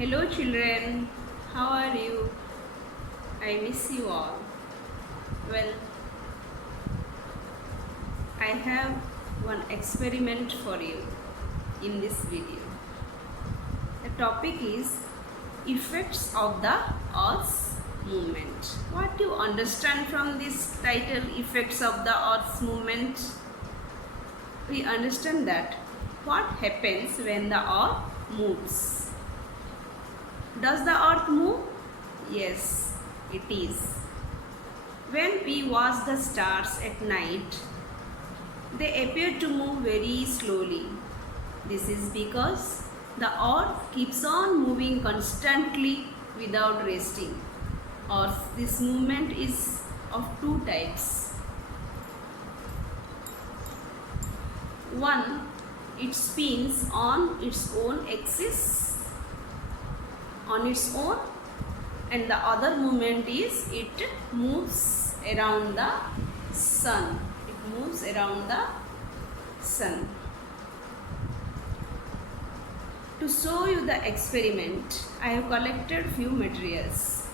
Hello children, how are you? I miss you all. Well, I have one experiment for you in this video. The topic is effects of the Earth's movement. What do you understand from this title, effects of the Earth's movement? We understand that what happens when the Earth moves. Does the Earth move? Yes, it is. When we watch the stars at night, they appear to move very slowly. This is because the earth keeps on moving constantly without resting. Or this movement is of two types. One, it spins on its own axis, and the other movement is it moves around the sun. Moves around the sun. To show you the experiment, I have collected few materials.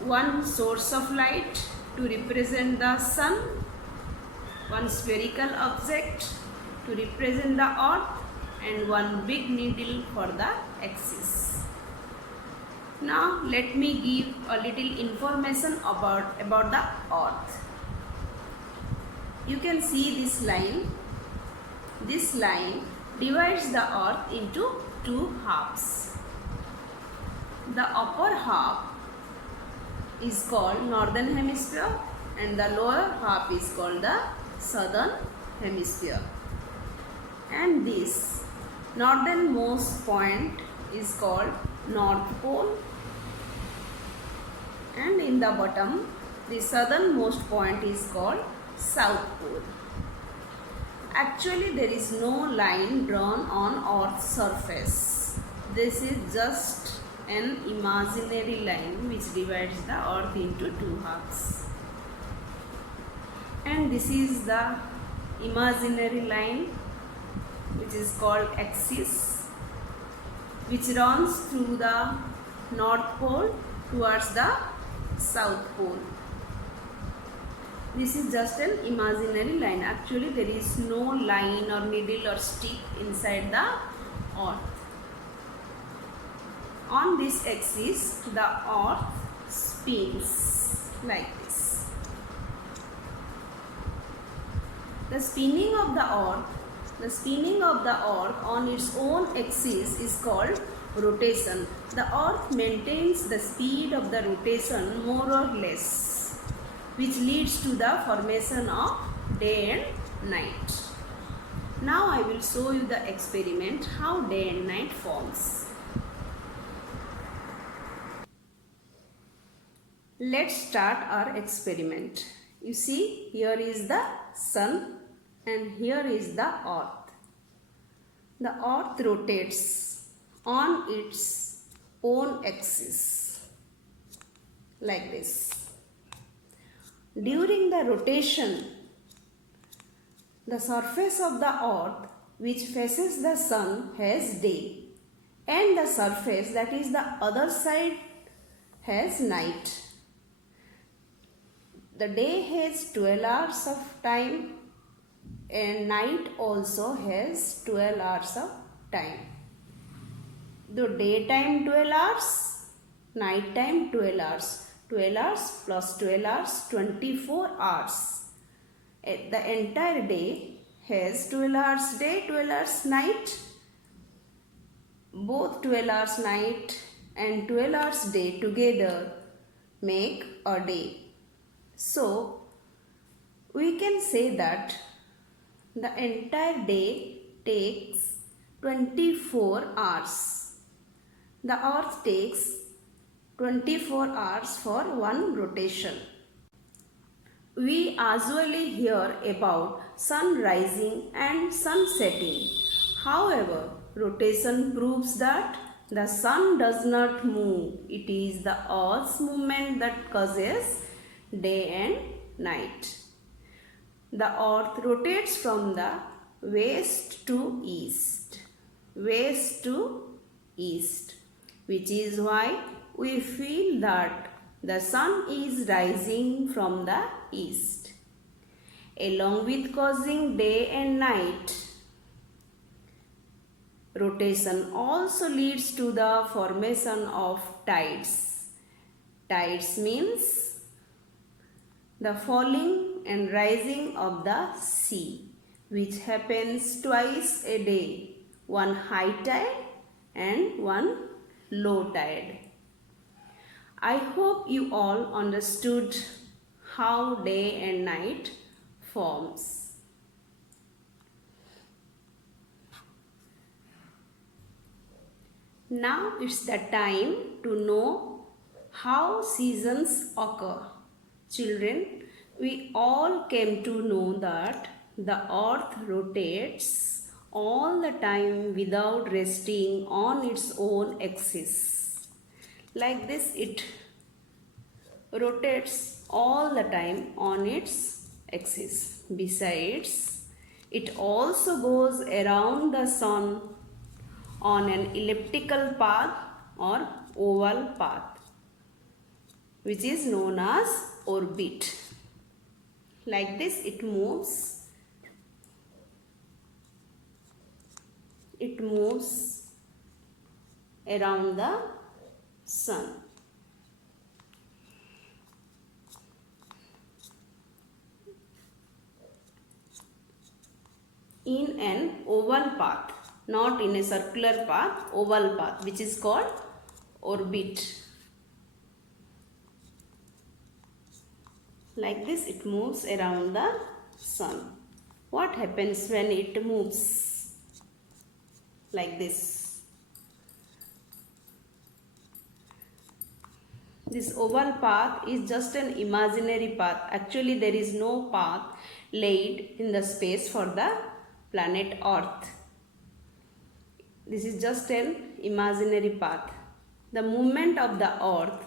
One source of light to represent the sun, one spherical object to represent the earth, and one big needle for the axis. Now let me give a little information about the earth. You can see this line. This line divides the earth into two halves. The upper half is called northern hemisphere and the lower half is called the southern hemisphere. And this northernmost point is called North Pole, and in the bottom the southernmost point is called South Pole. Actually, there is no line drawn on Earth's surface. This is just an imaginary line which divides the Earth into two halves. And this is the imaginary line which is called axis, which runs through the North Pole towards the South Pole. This is just an imaginary line. Actually, there is no line or needle or stick inside the earth. On this axis, the earth spins like this. The spinning of the earth on its own axis is called rotation. The earth maintains the speed of the rotation more or less, which leads to the formation of day and night. Now I will show you the experiment how day and night forms. Let's start our experiment. You see, here is the sun and here is the earth. The earth rotates on its own axis like this. During the rotation, the surface of the earth which faces the sun has day, and the surface, that is the other side, has night. The day has 12 hours of time and night also has 12 hours of time. The daytime 12 hours, night time 12 hours. 12 hours plus 12 hours, 24 hours. The entire day has 12 hours day, 12 hours night. Both 12 hours night and 12 hours day together make a day. So, we can say that the entire day takes 24 hours. The earth takes 24 hours for one rotation. We usually hear about sun rising and sun setting. However, rotation proves that the sun does not move. It is the earth's movement that causes day and night. The earth rotates from the west to east, west to east, which is why we feel that the sun is rising from the east. Along with causing day and night, rotation also leads to the formation of tides. Tides means the falling and rising of the sea, which happens twice a day, one high tide and one low tide. I hope you all understood how day and night forms. Now it's the time to know how seasons occur. Children, we all came to know that the earth rotates all the time without resting on its own axis. Like this, it rotates all the time on its axis. Besides, it also goes around the sun on an elliptical path or oval path, which is known as orbit. Like this, it moves around the sun. In an oval path, not in a circular path, oval path, which is called orbit. Like this, it moves around the sun. What happens when it moves like this? This oval path is just an imaginary path. Actually, there is no path laid in the space for the planet Earth. This is just an imaginary path. The movement of the Earth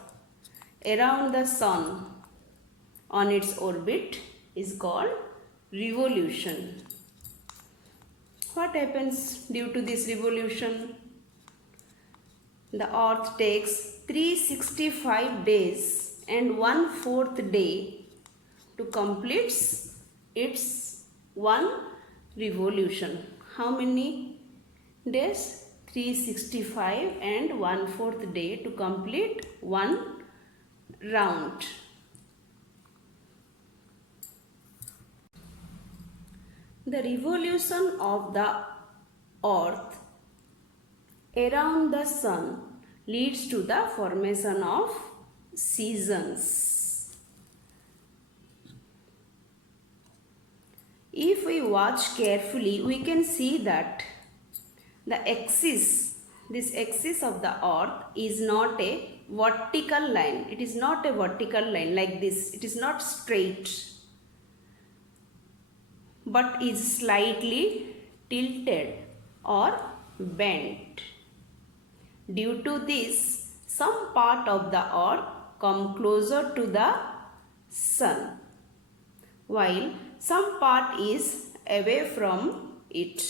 around the sun on its orbit is called revolution. What happens due to this revolution? The Earth takes 365 days and 1/4 day to complete its one revolution. How many days? 365 and 1/4 day to complete one round. The revolution of the earth around the sun leads to the formation of seasons. If we watch carefully, we can see that the axis, this axis of the earth is not a vertical line. It is not a vertical line like this. It is not straight, but is slightly tilted or bent. Due to this, some part of the earth come closer to the sun, while some part is away from it.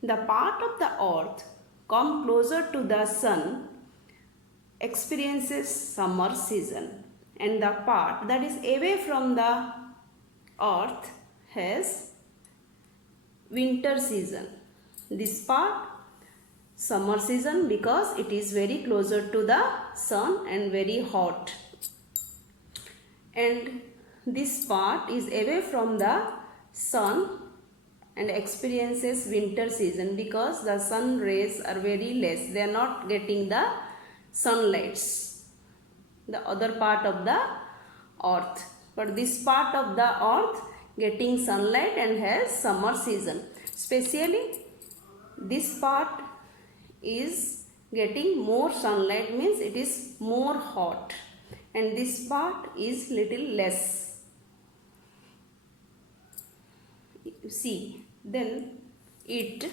The part of the earth come closer to the sun experiences summer season, and the part that is away from the earth has winter season. This part summer season because it is very closer to the sun and very hot, and this part is away from the sun and experiences winter season because the sun rays are very less. They are not getting the sunlights, the other part of the earth, but this part of the earth getting sunlight and has summer season. Especially this part is getting more sunlight, means it is more hot, and this part is little less. You see, then it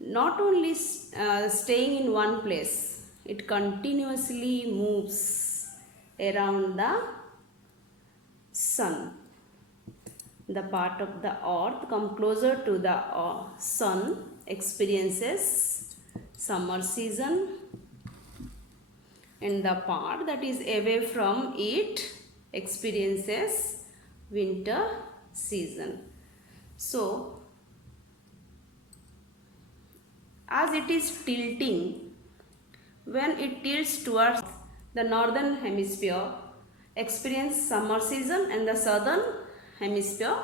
not only staying in one place, it continuously moves around the sun. The part of the earth come closer to the sun experiences summer season, and the part that is away from it experiences winter season. So as it is tilting, when it tilts towards the northern hemisphere experience summer season, and the southern hemisphere,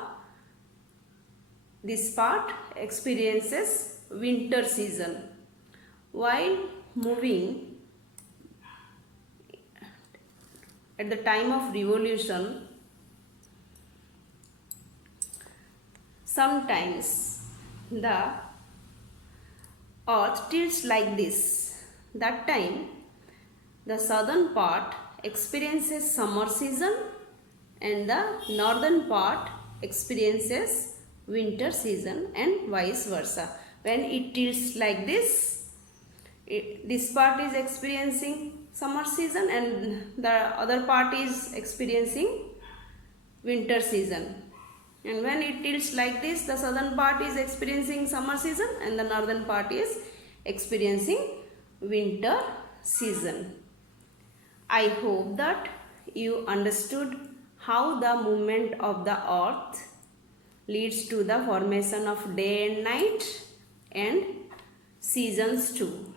this part experiences winter season. While moving at the time of revolution, sometimes the earth tilts like this. That time the southern part experiences summer season and the northern part experiences winter season, and vice versa. When it tilts like this, this part is experiencing summer season and the other part is experiencing winter season. And when it tilts like this, the southern part is experiencing summer season and the northern part is experiencing winter season. I hope that you understood how the movement of the earth leads to the formation of day and night and seasons too.